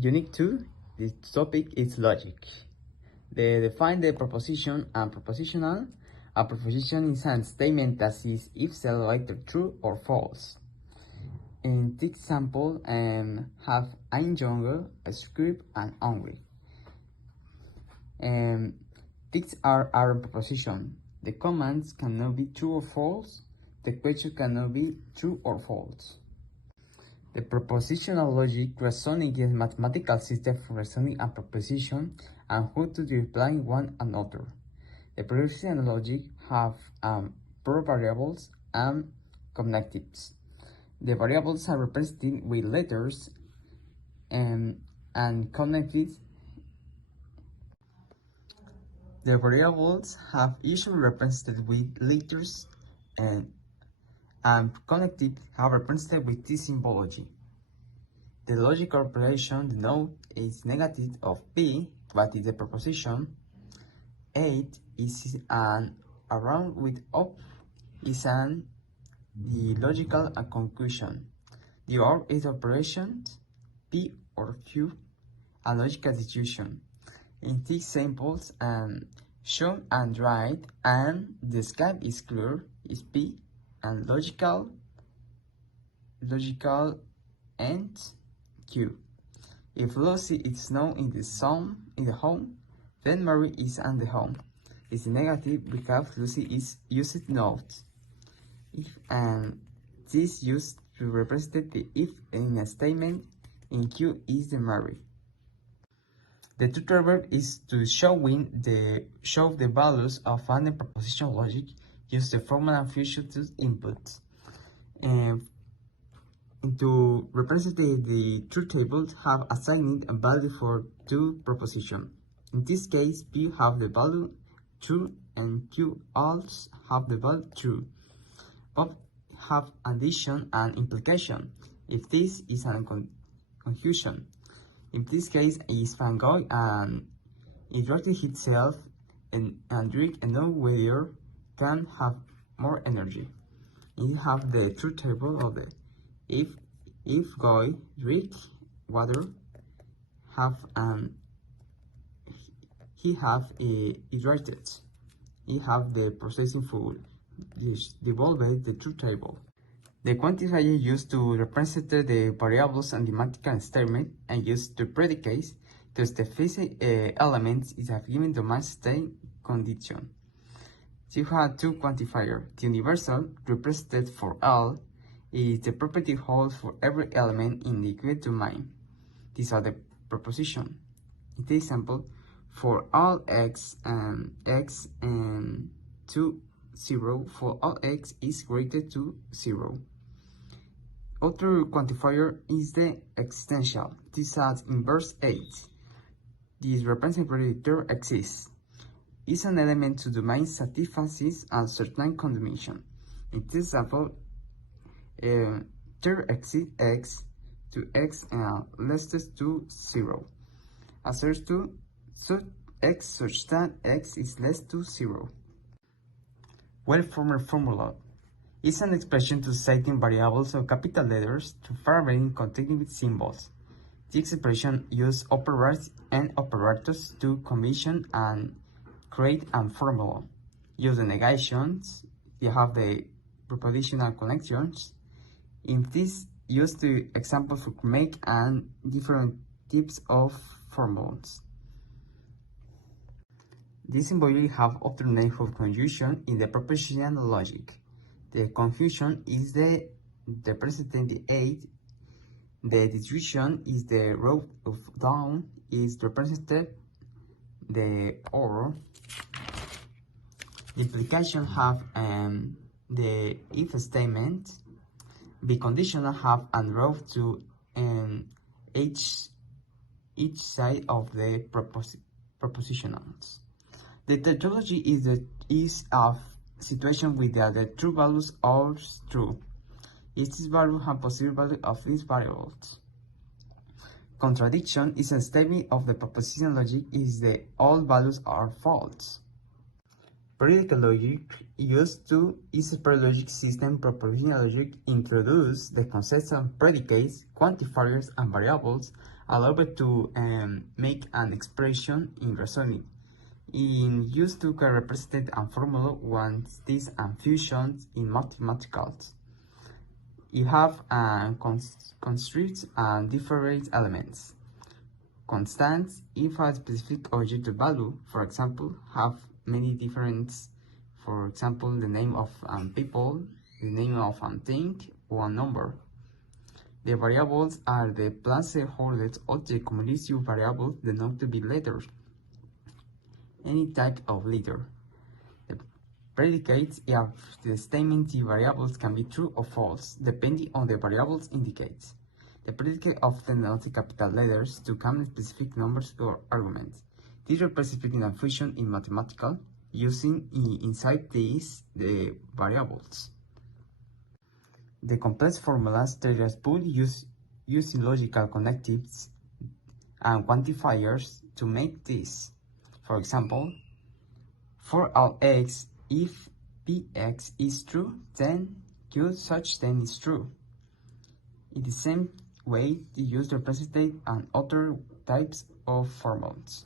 Unit 2, the topic is logic. They define the proposition and propositional. A proposition is a statement that is if selected true or false. In this example, have I'm younger, a script, and hungry. These are our proposition. The commands cannot be true or false. The question cannot be true or false. The propositional logic reasoning is a mathematical system for reasoning a proposition and how to reply one another. The propositional logic have pro variables and connectives. The variables are represented with letters and connectives. The variables have usually represented with letters and connectives have represented with this symbology. The logical operation denote is negative of P, but is a proposition. 8 is an around with up is the logical conclusion. The OR is operations P or Q, a logical execution. In these samples, shown and right, and the sky is clear is P, and logical and Q. If Lucy is known in the home, then Mary is at the home. It's negative because Lucy is used not. If this used to represent the if in a statement, in Q is the Mary. The tutorial is to show the values of any propositional logic. Use the formula future to input. To represent the truth table, have assigned a value for two propositions. In this case, P have the value true and Q also have the value true. Both have addition and implication. If this is a confusion, in this case, is Van Gogh and it directed itself and drink and no whether can have more energy. You have the truth table of the if Goy drink water have he have hydrated. He have the processing food. This devolves the truth table. The quantifier used to represent the variables and the mathematical statement and used to predicate the specific elements is a given domain state condition. So you have two quantifiers. The universal, represented for all, is the property holds for every element in the given domain. These are the proposition. In this example, for all x to 0, for all x is greater to 0. Other quantifier is the existential. This has inverse 8. This represents predictor exists. Is an element to domain satisfies a certain combination. In this example, there exists x to x less to 0. Asserts to x such that x is less to 0. Well-formed formula is an expression to citing variables of capital letters to varying containing with symbols. This expression uses operators and operators to combine and create a formula. Use the negations. You have the propositional connections. In this, use the examples to make and different types of formulas. This symbology have other name for confusion in the propositional logic. The confusion is the representing the 8. The distribution is the row of down is represented the or. The implication have the if statement. The conditional have and row to each side of the propositionals. The tautology is a situation with the true values are true. This value have possible value of these variables. Contradiction is a statement of the propositional logic is the all values are false. Predicate logic used to is a logic system. Propositional logic introduces the concepts of predicates, quantifiers, and variables, allowed to make an expression in reasoning. In used to represent a formula quantities and functions in mathematics. You have constraints and different elements. Constants, if a specific objective value, for example, have many different, for example, the name of people, the name of thing, or number. The variables are the placeholder object cumulative variables denoted to be letters, any type of letter. The predicates of the statement the variables can be true or false, depending on the variables indicates. The predicate often denotes capital letters to common specific numbers or arguments. This represents a function in mathematical using inside these the variables. The complex formulas theories put using logical connectives and quantifiers to make this. For example, for all x, if px is true, then q such then is true. In the same way, the use represented and other types of formulas.